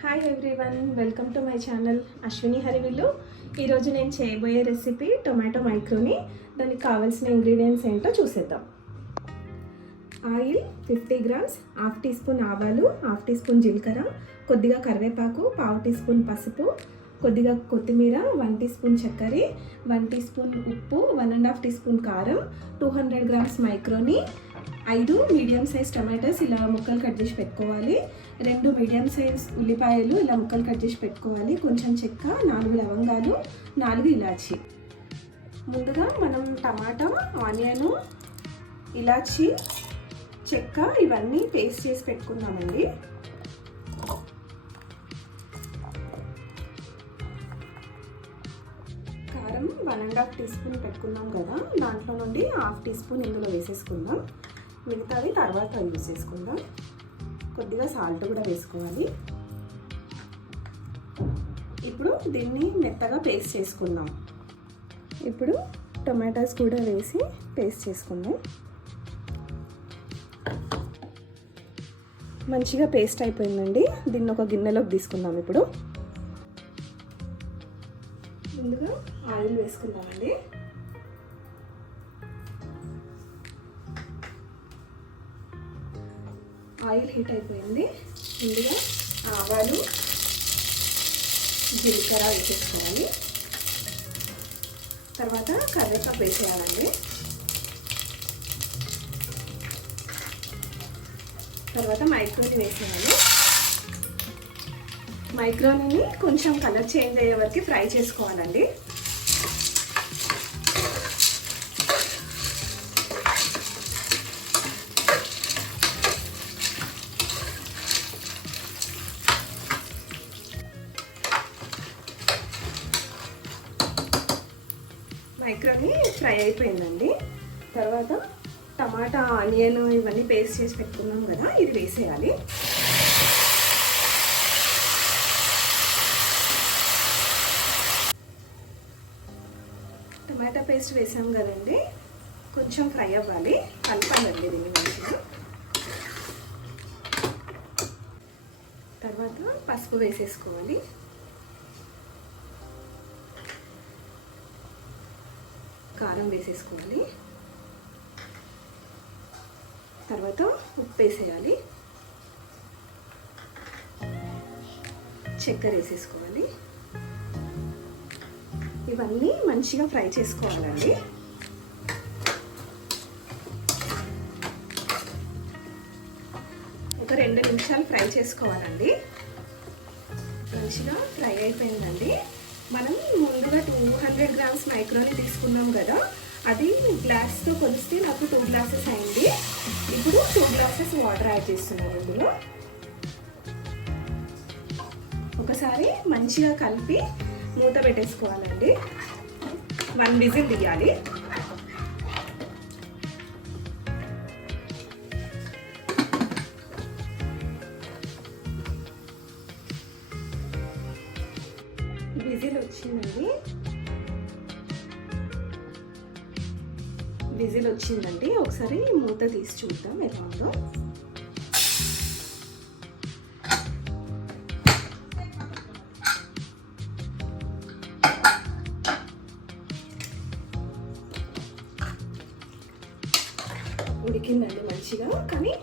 Hi everyone, welcome to my channel Ashwini హరివిల్లు. ఈరోజు నేను చేయబోయే రెసిపీ టొమాటో మైక్రోని. దానికి కావాల్సిన ఇంగ్రీడియంట్స్ ఏంటో చూసేద్దాం. Oil 50 grams, half teaspoon ఆవాలు, హాఫ్ టీ స్పూన్ జీలకర్ర, కొద్దిగా కరివేపాకు, పావు టీ స్పూన్ పసుపు, కొద్దిగా కొత్తిమీర, 1 టీ స్పూన్ చక్కెర, 1 టీ స్పూన్ ఉప్పు, 1.5 టీ స్పూన్ కారం, 200 grams macaroni, 5 medium size tomatoes ఇలా ముక్కలు కట్ చేసి పెట్టుకోవాలి, 2 మీడియం సైజ్ ఉల్లిపాయలు ఇలా ముక్కలు కట్ చేసి పెట్టుకోవాలి, కొంచెం చెక్క, 4 లవంగాలు, 4 ఇలాచి. ముందుగా మనం టమాటా, ఆనియన్, ఇలాచి, చెక్క ఇవన్నీ పేస్ట్ చేసి పెట్టుకుందామండి. కారం 1.5 టీ స్పూన్ పెట్టుకున్నాం కదా, దాంట్లో నుండి హాఫ్ టీ స్పూన్ ఇందులో వేసేసుకుందాం. మిగతాది తర్వాత యూజ్ చేసుకుందాం. కొద్దిగా సాల్ట్ కూడా వేసుకోవాలి. ఇప్పుడు దీన్ని మెత్తగా పేస్ట్ చేసుకుందాం. ఇప్పుడు టొమాటోస్ కూడా వేసి పేస్ట్ చేసుకుందాం. మంచిగా పేస్ట్ అయిపోయిందండి. దీన్ని ఒక గిన్నెలోకి తీసుకుందాం. ఇప్పుడు ముందుగా ఆయిల్ వేసుకుందామండి. ఆయిల్ హీట్ అయిపోయింది. ముందుగా ఆవాలు, జీలకర్ర వేసేసుకోవాలి. తర్వాత కరివేపాకు వేసేయాలండి. తర్వాత మైక్రోని వేసేయాలి. మైక్రోని కొంచెం కలర్ చేంజ్ అయ్యే వరకు ఫ్రై చేసుకోవాలండి. మైక్రోని ఫ్రై అయిపోయిందండి. తర్వాత టమాటా, ఆనియన్ ఇవన్నీ పేస్ట్ చేసి పెట్టుకున్నాం కదా, ఇది వేసేయాలి. టమాటా పేస్ట్ వేసాం కదండి, కొంచెం ఫ్రై అవ్వాలి. కలపాలండి దీన్ని మంచిగా. తర్వాత పసుపు వేసేసుకోవాలి. కారం వేసేసుకోవాలి. తర్వాత ఉప్పు వేసేయాలి. చక్కెర వేసేసుకోవాలి. ఇవన్నీ మంచిగా ఫ్రై చేసుకోవాలండి. ఒక 2 నిమిషాలు ఫ్రై చేసుకోవాలండి. మంచిగా ఫ్రై అయిపోయిందండి. మనం ముందుగా 200 గ్రామ్స్ మైక్రోని తీసుకున్నాం కదా, అది గ్లాస్తో కొలిస్తే నాకు 2 గ్లాసెస్ అయింది. ఇప్పుడు 2 గ్లాసెస్ వాటర్ యాడ్ చేస్తున్నాను. ఇందులో ఒకసారి మంచిగా కలిపి మూత పెట్టేసుకోవాలండి. 1 విజిల్ తీయాలి. విజిల్ వచ్చిందండి. విజిల్ వచ్చిందండి. ఒకసారి మూత తీసి చూద్దాం ఎలా ఉందో. ఉడికిందండి మంచిగా, కానీ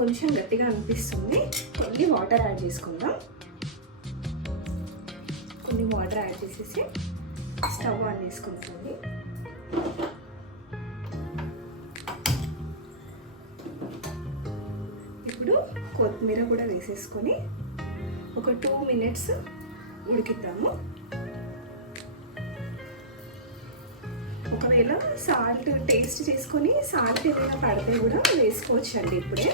కొంచెం గట్టిగా అనిపిస్తుంది. కొన్ని వాటర్ యాడ్ చేసుకుందాం. కొన్ని వాటర్ యాడ్ చేసేసి స్టవ్ ఆన్ చేసుకుంటుంది. ఇప్పుడు కొత్తిమీర కూడా వేసేసుకొని ఒక 2 మినిట్స్ ఉడికిద్దాము. ఒకవేళ సాల్ట్ టేస్ట్ చేసుకొని సాల్ట్ ఏదైనా పడితే కూడా వేసుకోవచ్చు అండి. ఇప్పుడే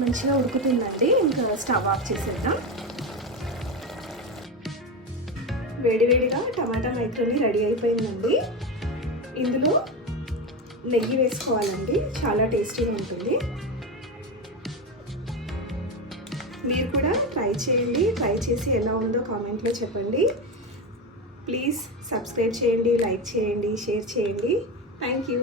మంచిగా ఉడుకుతుందండి. ఇంకా స్టవ్ ఆఫ్ చేసేద్దాం. వేడివేడిగా టమాటా మైక్రోని రెడీ అయిపోయిందండి. ఇందులో నెయ్యి వేసుకోవాలండి, చాలా టేస్టీగా ఉంటుంది. మీరు కూడా ట్రై చేయండి. ట్రై చేసి ఎలా ఉందో కామెంట్లో చెప్పండి. ప్లీజ్ సబ్స్క్రైబ్ చేయండి, లైక్ చేయండి, షేర్ చేయండి. Thank you.